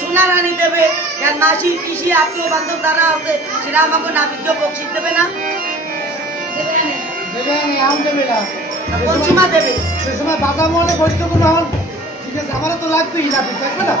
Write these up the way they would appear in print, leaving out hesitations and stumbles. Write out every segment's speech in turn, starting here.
সোনা রানী দেবে, মাসি পিসি আত্মীয় বান্ধব যারা আছে সেটা আমাকে নাবিককে বকশিস দেবে না? কোন সময় দেবে? সে সময় বাবা মনে বলতে কোনো ঠিক আছে, আমারও তো লাগবেই নাবিক, থাকবে না?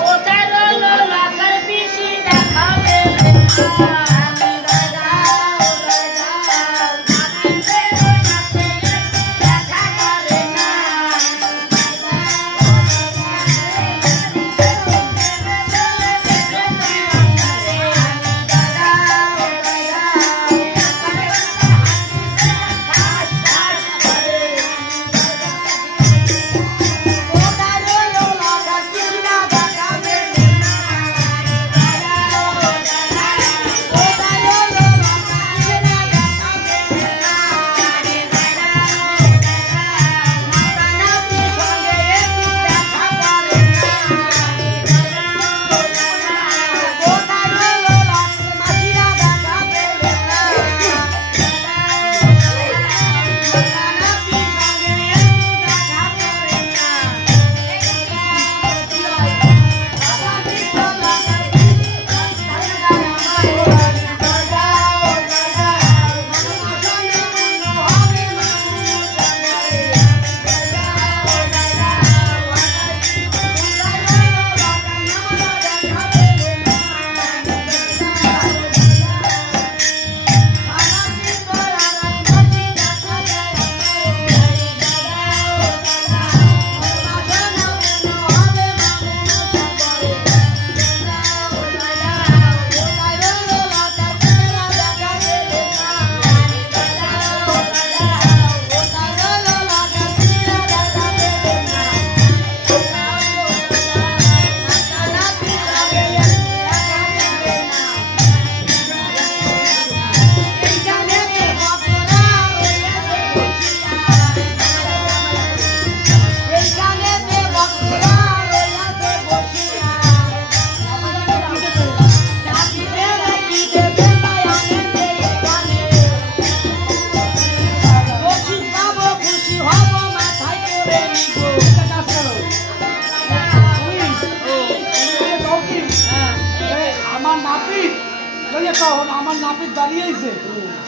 আমার নাপিত দাঁড়িয়েছে,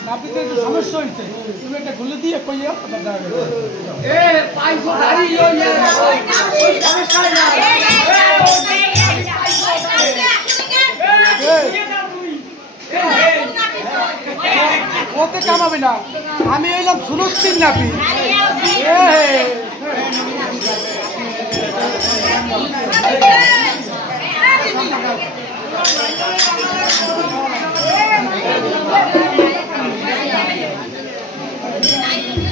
নাপিতের একটু সমস্যা হয়েছে, তুমি একটা খুলে দিয়ে কইয়া ওতে কামাবে না, আমি এলাম সুরক্ষিত নাপিত। Thank you.